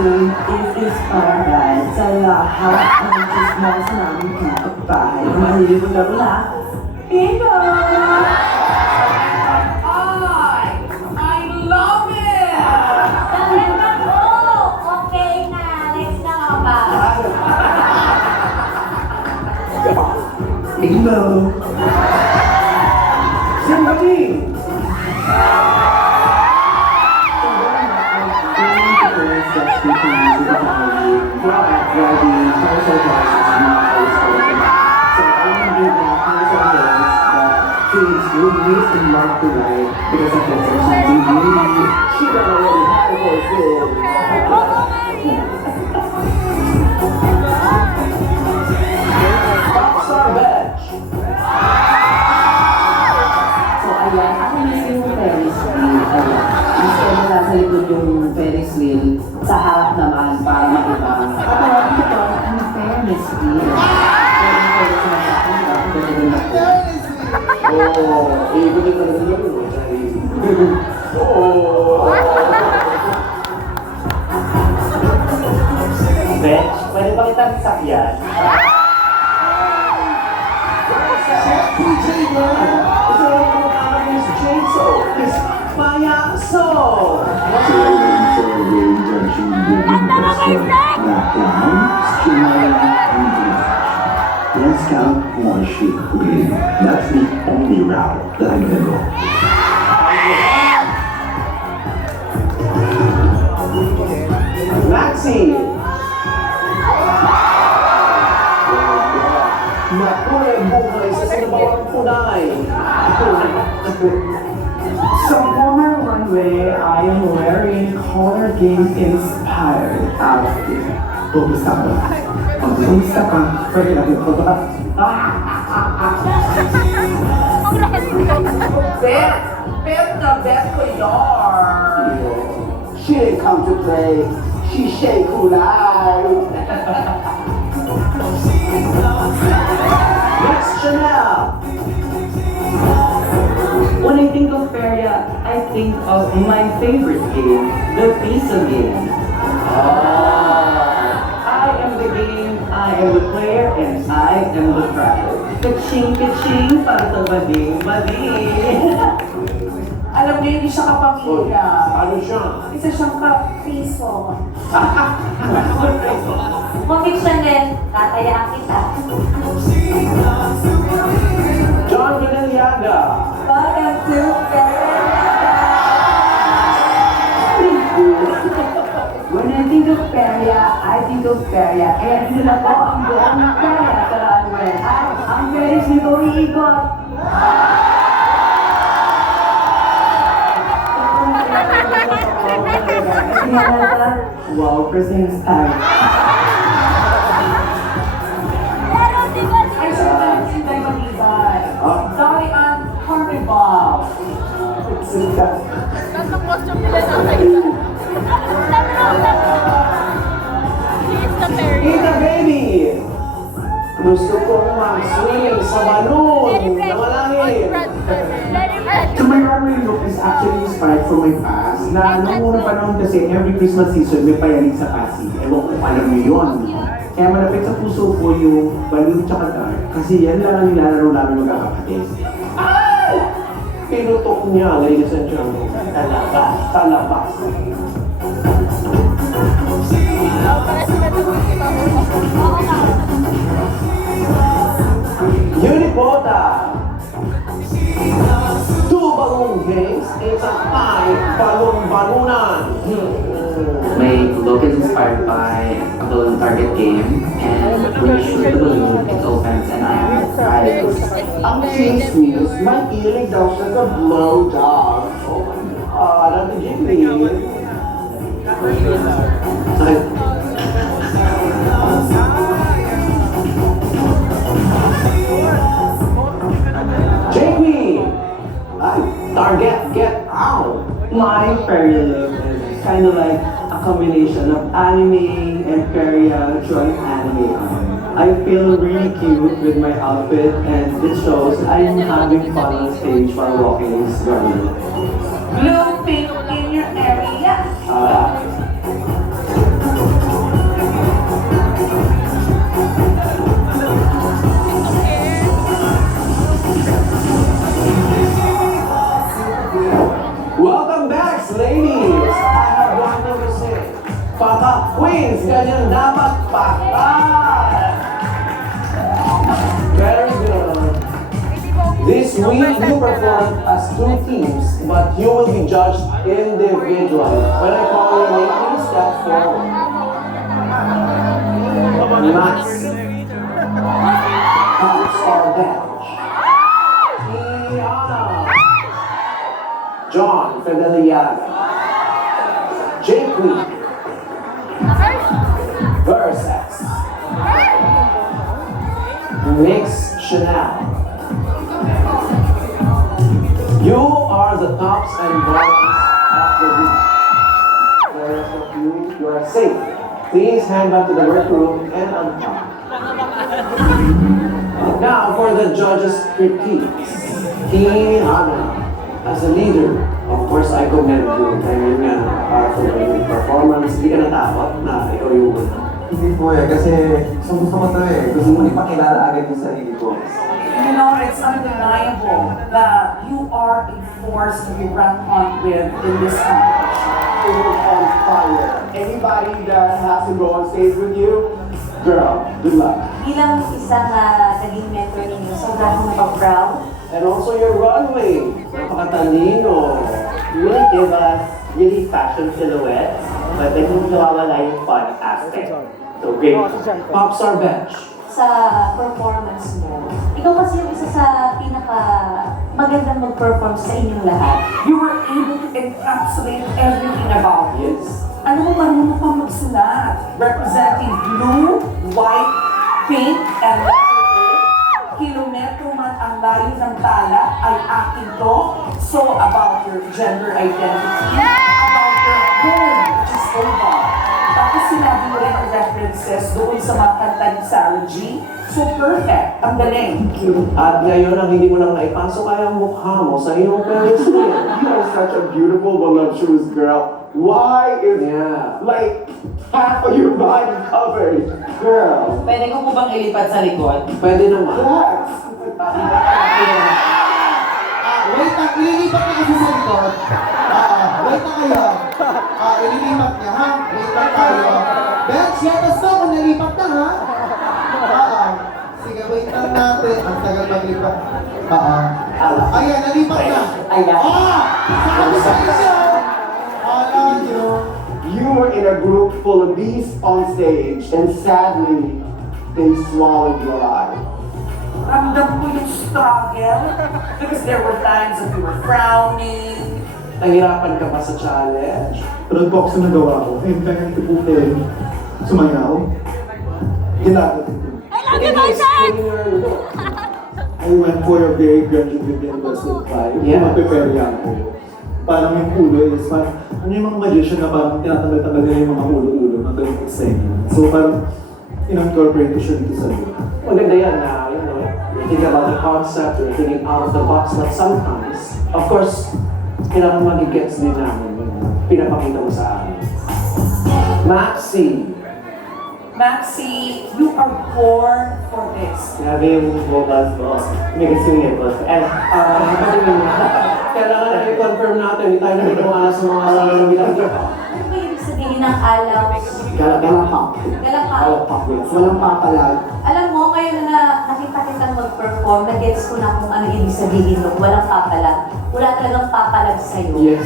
If is paradise sa lahat ng chismosa sa aming kapitbahay. Mahilig ko laro na. Ika! I love it! Talaga po! Okay na, next na nga ba? Hello! Somebody! Released in Mark July because of the section TV. She got already had a boyfriend. Rockstar Batch. So ayan, ako na yung Ferris wheel. Ayan. Gusto mo lang sa likod yung Ferris wheel. Sa harap naman para makita. Ako, ito, ang Ferris wheel. Ferris na sa akin, pwede rin ako. Oh, even if I'm young. Oh. Bench, pwede ba kitang sakyan? DJ man, ito ang kumakain ng chainsaw. It's payaso. Sailing for a range of living restaurant. Lockdown, streamline, and relax. Let's count more shit today. That's the only route that I'm gonna go. Maxi. Nakuha buhay sa sinabawang punay. So for my runway, I am wearing color game inspired outfit. Kumusta ka? Kumusta ka? Pwede natin ko ba? Bet na bet ko yar! She didn't come to play. She shake kulay. Next Chanel. When I think of Feria, I think of my favorite game, the Pizza game. am the player and I am the prize. Kaching-kaching para sa bading-bading. Alam niyo, hindi siya kapamilya. Ano siya? Isa siyang ka-piso. Mami Chanel, tatayaan kita. John Vaniliaga. Welcome to When I think of Peria, I think of Peria. Kaya nila ko ang buong Peria sa runway. Ang Peris nito iikot. Wow, Christine style. Ay, siya si Day Magibay. Sorry, Carnival. Kita baby! Gusto kong mag-swing sa balloon na malangit. So my runway look is actually inspired from my past na noong unang panahon kasi every Christmas season may payalig sa Pasig. Ewan kung alam niyo yun. Kaya malapit sa puso ko yung balloon tsaka dark kasi yan lang ang nilalaro namin magkakapatid. Ay! Pinutok niya, ladies and gentlemen. Talabas, talabas. Unipota! 2 balloon games, it's a 5 balloon-baloonan. My look is inspired by a balloon target game and when you shoot the balloon, it opens and I have eyes. Ang chismis, may ilig daw siya sa blowjob. Oh my God, ang Jimmy. Sakit. Jamie! Ay, target, get out! My fairy look is kind of like a combination of anime and fairy through an anime. I feel really cute with my outfit and it shows I'm having fun on stage while walking this garden. Blue pink in your area. Welcome back, ladies! I have one thing to say. Paka Queens, ganyan dapat pakat! Very good. This week, you performed as 2 teams, but you will be judged individually. When I call your name, please step forward. Max. All-Star Bench. Tiana. John Fideliaga. Jake Queen. Versex. Mix Chanel. You are the tops and bottoms of the group. The rest of you are safe. Please hand back to the workroom and untie. Now for the judges' critiques. Tiana. As a leader, of course, I commend you. Dahil nga, for your performance, hindi ka natakot na ikaw yung Hindi po kasi gusto ko to Gusto mo ipakilala agad yung sarili ko. You know, it's undeniable that you are a force to be reckoned with in this competition. Full on fire. Anybody that has to go on stage with you, girl, good luck. Bilang isang naging mentor ninyo, sobrang napag-proud. And also your runway. Napakatalino. You really give us really fashion silhouettes, but then hindi nawawala yung fun aspect. So great. Popstar Bench. Sa performance mo, ikaw kasi yung isa sa pinaka magandang mag-perform sa inyong lahat. You were able to encapsulate everything about it. Yes. Ano mo marunong pang magsulat? Representing blue, white, pink, and kilometro man ang layo ng tala ay akin to. So about your gender identity, about your home, which is Oval. Tapos sinabi mo rin ang references doon sa mga kanta ni Sarah G. So perfect. Ang galing. At ngayon, ang hindi mo lang naipasok ay ang mukha mo sa iyong periscope. You are such a beautiful, voluptuous girl. Why is like half of your body covered? Girl. Pwede ko po bang ilipat sa likod? Pwede naman. Relax. Wait na, ililipat na kasi sa likod. Wait na kayo. Ililipat niya, ha? Lipat tayo. Bench, let us know kung nalipat na, ha? Sige, wait lang natin. Ang tagal maglipat. Ayan, nalipat na. Ayan. Sabi sa isa. Alam nyo. You were in a group full of beasts on stage, and sadly, they swallowed your life. Ramdam ko yung struggle because there were times that we were frowning. Nahirapan ka pa sa challenge? Proud po ako sa nagawa ko. And kaya ito po sumayaw. Ginagawa ko. I went for a very Gregorian Western vibe. Yeah. Prepare yan ko. Parang yung ulo is parang, ano yung mga magician na parang tinatanggal-tanggal nila yung mga ulo-ulo na ganun eksena. So parang, in-incorporate ko siya dito sa look. Maganda yan na, you know, you're thinking about the concept, you're thinking out of the box, but sometimes, of course, kailangan mag-gets din namin yung pinapakita mo sa amin. Maxi! Maxi, you are born for this. Grabe yung vocals ko. May kasingin ko. And, kailangan na i-confirm natin, hindi tayo nagagawa sa mga bilang dito. Ano ba yung sabihin ng alaw? Galapap. Galapap. Walang papalag. Alam mo, ngayon na nakita kitang mag-perform, na-gets ko na kung ano ibig sabihin nun. Walang papalag. Wala talagang papalag sa'yo. Yes.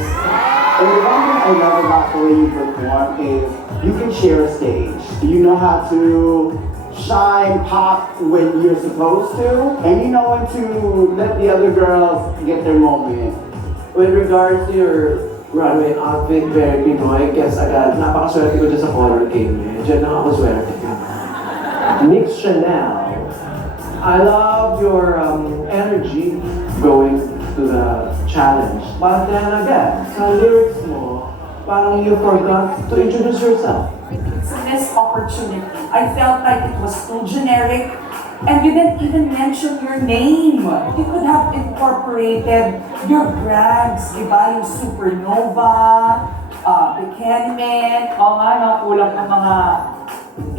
And the one thing I love about the way you perform is you can share a stage. You know how to shine, pop when you're supposed to, and you know when to let the other girls get their moment. With regards to your runway outfit, very Pinoy, guess agad, napakaswerte ko dyan sa color game niya. Diyan lang ako swerte. Miss Chanel, I love your energy going to the challenge. But then again, sa lyrics mo, parang you forgot to introduce yourself. It's a missed opportunity. I felt like it was too generic and you didn't even mention your name. You could have incorporated your brands, diba? Yung Supernova, Bikini Man. Oo nga, no, kulang ng mga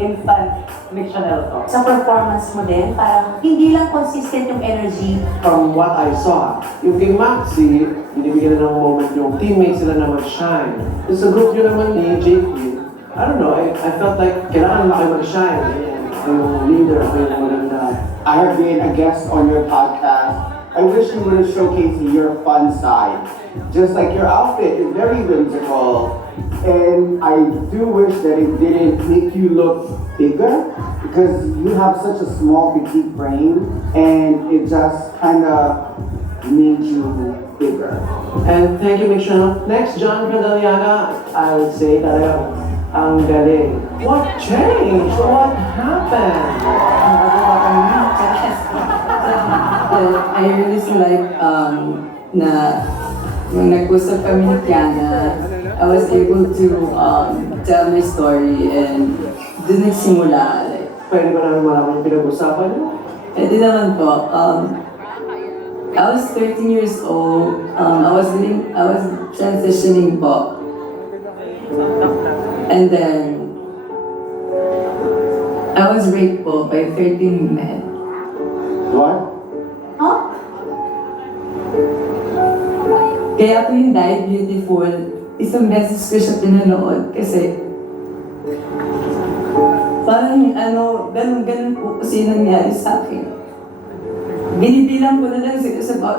instant Miss Chanel to. Sa performance mo din, parang hindi lang consistent yung energy. From what I saw, yung kay Maxi, binibigyan na ng moment yung teammates sila na mag-shine. Sa group nyo naman ni JP, I don't know, I felt like kailangan na kayo mag-shine. Yung leader, ako yung maganda. I have been a guest on your podcast. I wish you would have showcased your fun side. Just like your outfit is very whimsical. And I do wish that it didn't make you look bigger because you have such a small petite frame and it just kind of made you bigger. And thank you, Michelle. Next, John Cadaliana, I would say talagang ang galing. What changed? What happened? I really like na nung nag-usap kami ni Kiana, I was able to tell my story and dun nagsimula. Like, Pwede ba namin malaman yung pinag-usapan niyo? pwede naman po. I was 13 years old. I was transitioning po. And then, I was raped po by 13 men. What? Huh? Kaya po yung Die Beautiful, isang beses ko siya pinanood kasi parang ganun po kasi nangyari sa akin. Binibilang ko na lang sila sa mga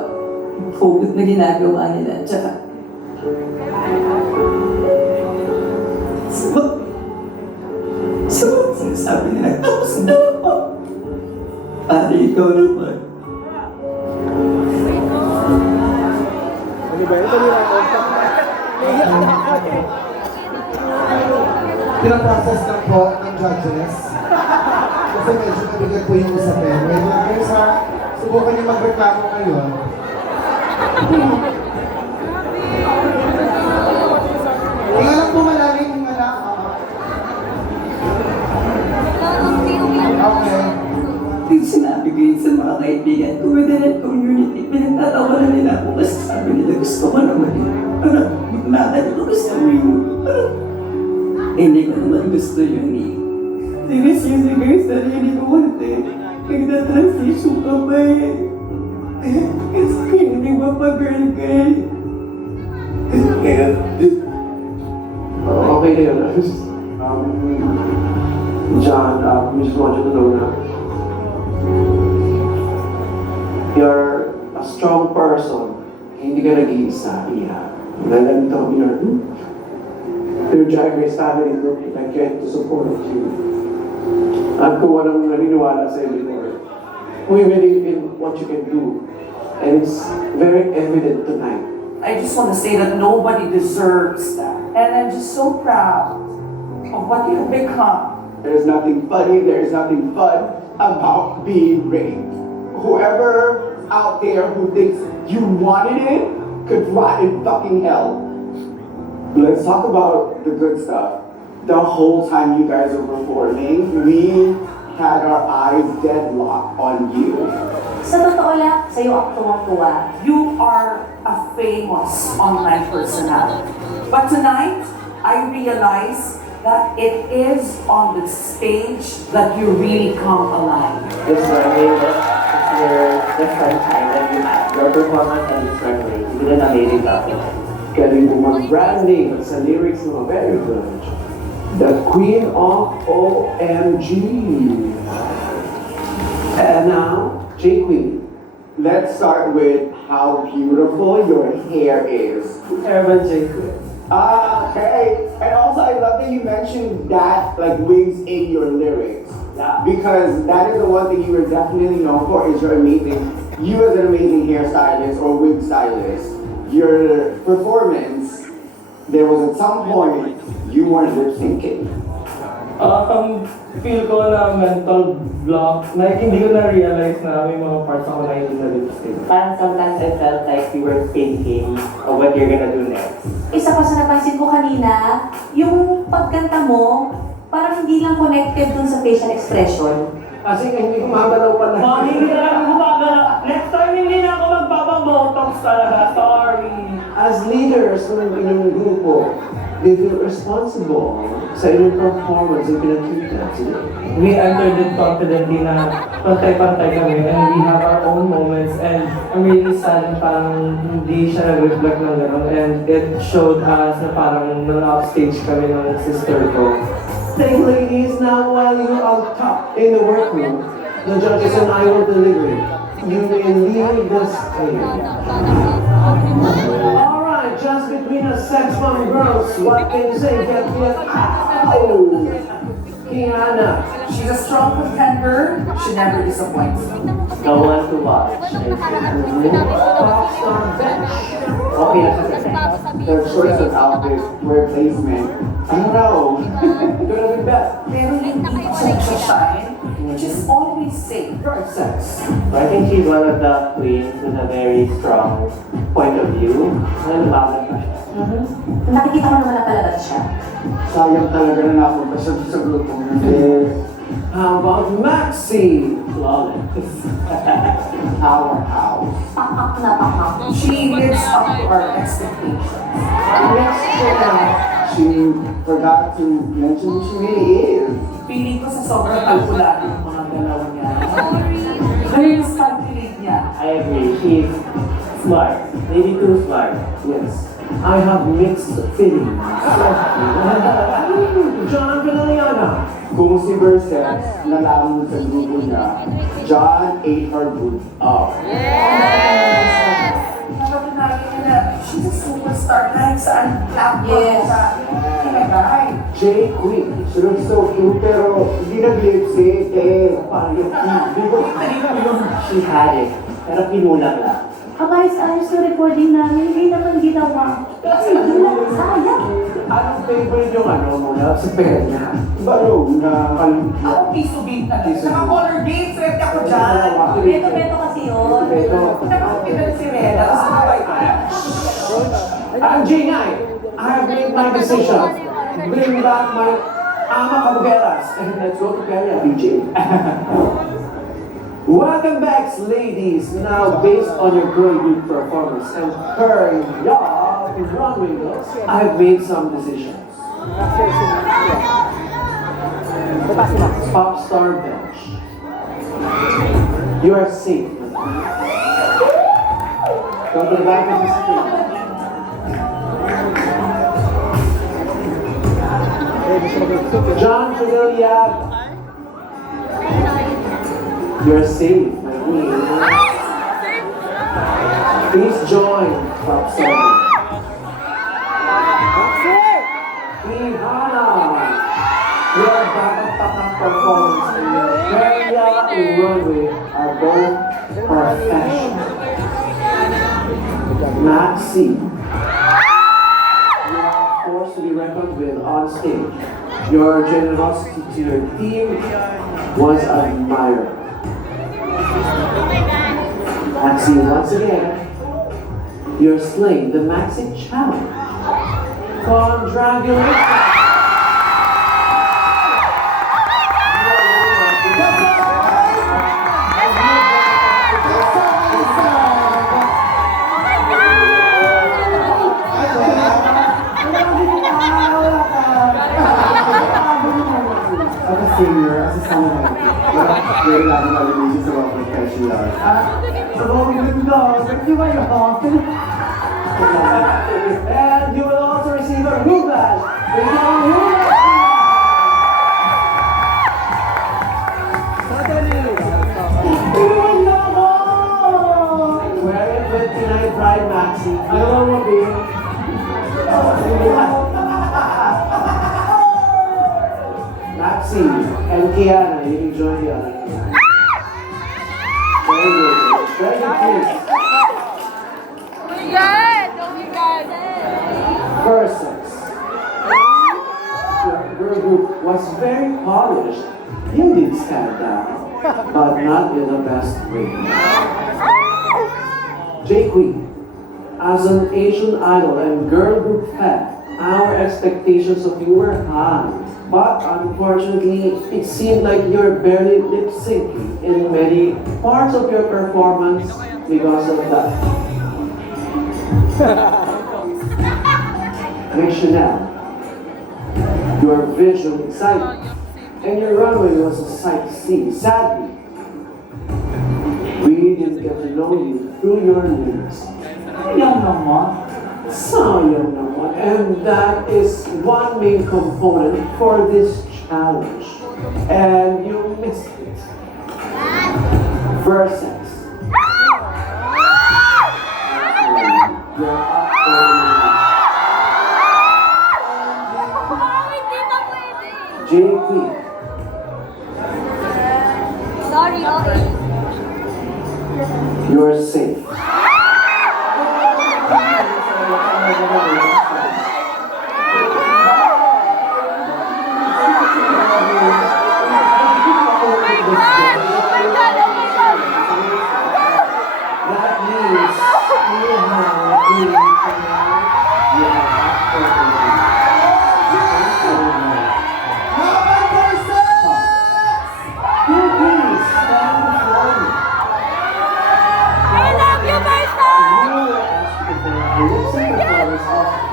hugot na ginagawa nila. Tsaka, sa mga sinasabi nila, tapos na ako. Para ikaw naman. Pinaprocess lang po ng judges. Kasi medyo mabigat po yung usapin. Medyo, guys ha, subukan niyo magreklamo ngayon. Hinga lang po malalim, hinga lang. Okay. Yung sinabi ko yun sa mga kaibigan ko within that community, pinagtatawa na nila ako kasi sabi nila gusto ko naman yun. Parang, bakit mo gusto mo yun? Hindi ko naman gusto yun eh. Seriously guys, sarili ko kasi nagna-transition ka ba eh. Kasi hindi mo pa girl. Kaya, Okay na yun. John, we just want you to know na you're a strong person. Hindi ka nag-iisa, Iha. Nandito kami your Drag Race family group na get to support you. At kung walang naniniwala sa'yo before, we believe in what you can do. And it's very evident tonight. I just want to say that nobody deserves that. And I'm just so proud of what you've become. There's nothing funny, there's nothing fun about being raped. Whoever out there who thinks you wanted it could rot in fucking hell. Let's talk about the good stuff. The whole time you guys were performing, we had our eyes deadlocked on you. Sa totoo lang, sa'yo ako tuwang-tuwa. You are a famous online personality. But tonight, I realize that it is on the stage that you really come alive. This Friday, it's your first time that you have your performance on this runway. You did an amazing job. Galing mo mag-branding sa lyrics mo, very good. The Queen of OMG. And now, J Queen. Let's start with how beautiful your hair is. Terrible, J Queen. Hey, and also I love that you mentioned that, like, wigs in your lyrics. Yeah. Because that is the one thing you are definitely known for is your amazing, you as an amazing hairstylist or wig stylist. Your performance, there was at some point you weren't lip syncing. Feel ko na mental block, like hindi ko na-realize na may mga parts ako na hindi na lipstick. Parang sometimes I felt like you were thinking of what you're gonna do next. Isa pa sa napansin ko kanina, yung pagkanta mo, parang hindi lang connected dun sa facial expression. Kasi hindi ko magalaw pala. Hindi na ako gumagala. Next time hindi na ako magpapabotox talaga. Sorry. As leaders ng inyong grupo, they feel responsible sa inyong performance yung pinakita today. We entered it confidently na pantay-pantay kami and we have our own moments and I'm really sad na parang hindi siya nag-reflect ng gano'n and it showed us na parang nang-upstage kami ng sister ko. Thank ladies, now while you're on top in the workroom, the judges and I will deliver it. You may leave the stage. Alright, just between us sex bomb girls, what can you say? Get me an ow! Kiana. She's a strong contender. She never disappoints. The one to watch. Rockstar bench. Okay lang kasi. Their choice of outfit, wear placement. I don't know. Gonna be better. Pero hindi ko siya nagsashine, which is always safe. Right sex. I think she's one of the queens with a very strong point of view. Nalabanan pa siya. Nakikita ko naman na palabas siya. Sayang talaga na napunta siya sa grupo. How about Maxi? Flawless. Powerhouse. Pakak na pakak. She lives up to our expectations. Next year. She forgot to mention who she really is. Feeling ko sa sobrang kalkulado ng mga galaw niya. Very calculate niya. I agree. She's smart. Maybe too smart. Yes. I have mixed feelings. John Pinaliana. Kung si Versex nalaman sa grupo niya, John ate her group up. Nakapinahin niya na she's a superstar kahit saan platform Yes. sa kinagay. J Queen. She looks so cute pero hindi nag-lip sync eh. Parang yung She had it. Pero pinulang lang. Ayos sa recording namin, hindi naman ginawa. Kasi wala, sayang. Anong favorite yung mula sa pera niya? Baro na Ako piso beat na lang. Saka color beats, ready ako dyan. Beto-beto kasi yun. Nakakapitan si Reda, tapos nakaway ko na. I'm J9. I have made my decision. Bring back my ama kabugelas. And let's go to Kaya, BJ. Welcome back, ladies. Now, based on your girl group performance and her y'all in runway girls, I've made some decisions. Pop star bench. You are safe. Go to the back of the stage. John Trinidad. You're safe, my queen. Please join Pop Star. Ihana. Your backup performance and your Feria and runway are both perfection. Maxi. You are a force to be reckoned with on stage. Your generosity to your team was admired. Maxi, once again, you're slaying the Maxi Challenge. Congratulations! As a singer, as a songwriter, very lagi nalilisi sa mga professional. And you will also receive a hoop badge. Wear it with tonight, Pride Maxi. Ano mo, babe? Maxi and Kiana, you can join the other. Very good. Very good kids. Versus. Your girl group was very polished. You did stand out, but not in the best way. J Queen, as an Asian idol and girl group fan, our expectations of you were high. But unfortunately, it seemed like you're barely lip syncing in many parts of your performance because of that. Miss Chanel, your visual excitement and your runway was a sight to see. Sadly, we didn't get to know you through your lyrics. Sayang naman. And that is one main component for this challenge. And you missed it. Versus. You're up for JP. Sorry, okay. You're safe. That means you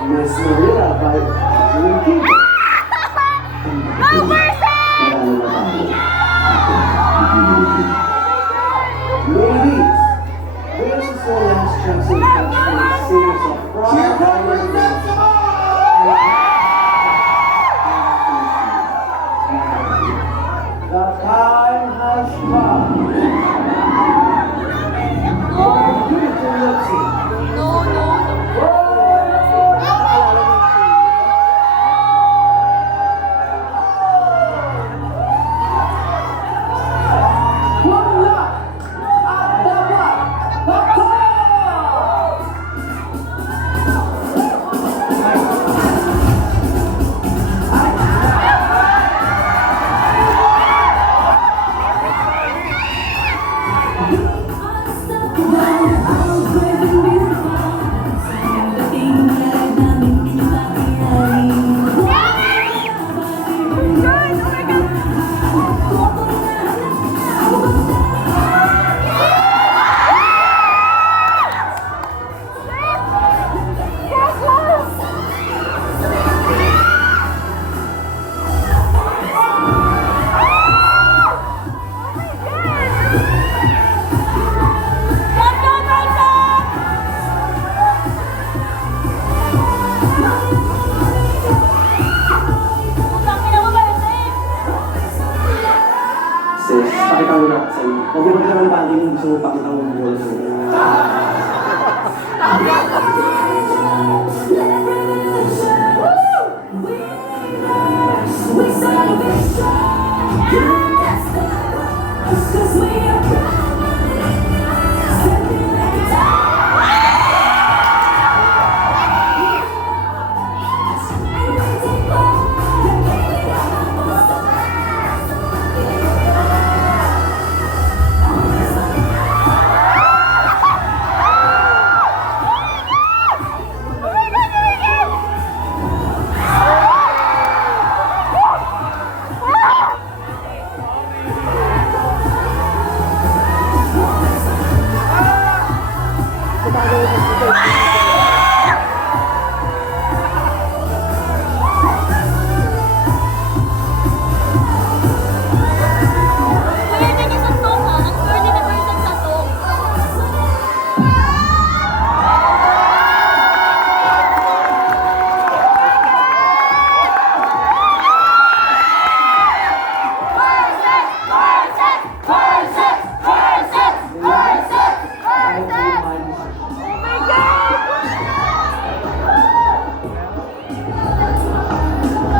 Miss Marilla by Julie King. Ladies, this is your last chance to catch the singers of rock. The time has come. For you to lip sync. Unstoppable, unbreakable. Sis, pakita mo na sa'yo. Huwag mo ka naman pandi kung gusto mo pakita mo yung goals mo.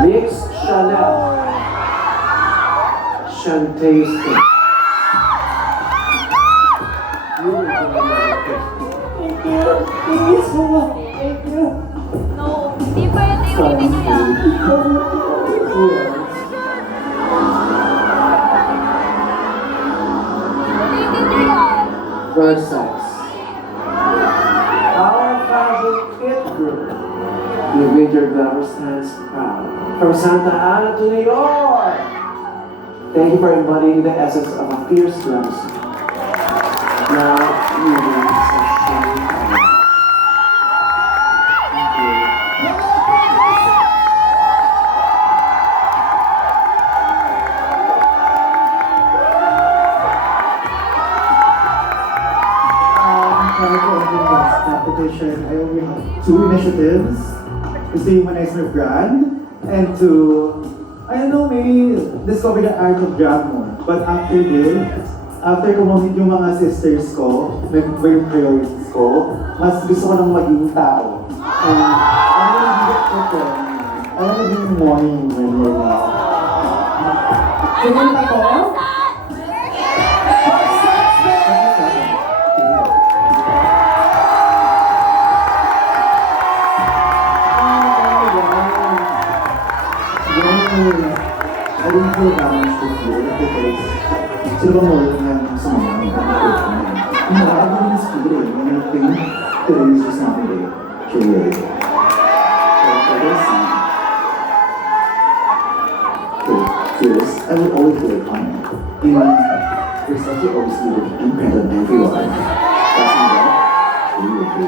Mix Chanel. Shantaste. Thank you. Please, mama. Thank you. No, hindi pwede yung ulitin niyo yan. Ulitin niyo yan. Versace. Our fashion kit group. You made your glamour stands proud. From Santa Ana to New York. Thank you for embodying the essence of a fierce glamour. Now, you need some shiny color. Thank you. Para po ang this competition, I only have 2 initiatives. Is to humanize my brand and to, I don't know, maybe discover the art of drag more. But after this, after ko mamit yung mga sisters ko, nag-iba yung priorities ko, mas gusto ko nang maging tao. And ano yung higit ko ko? Ano naging morning memory na? Kumanta ko? I didn't feel balanced this year because sila ba mo lang sa mga hindi na ako rin sa kibri. And I think today is just not a day. Truly. So for this I will always do it on it. And there's such a always do it imprint on everyone. That's me that we will do.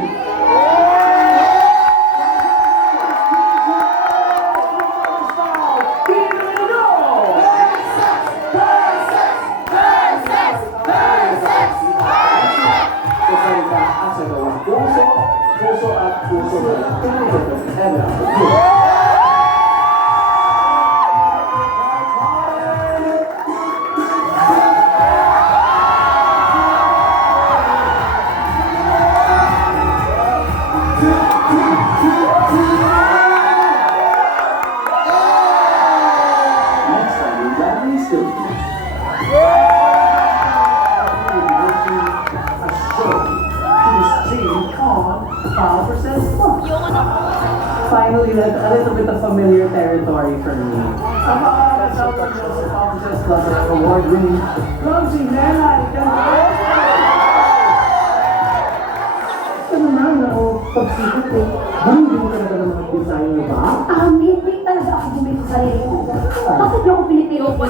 Puso at puso na tumutok ng Emma. Next time, you got me still. Finally, a little bit of familiar territory for me. Ang makakasama niyo sa Conference Club ng award-winning Ramsey Nenay. Ito naman ako, pagsikot ko, hindi mo talaga ng mga design ba? Hindi talaga ako bumili sa sarili ko. Bakit yung Pilipino ko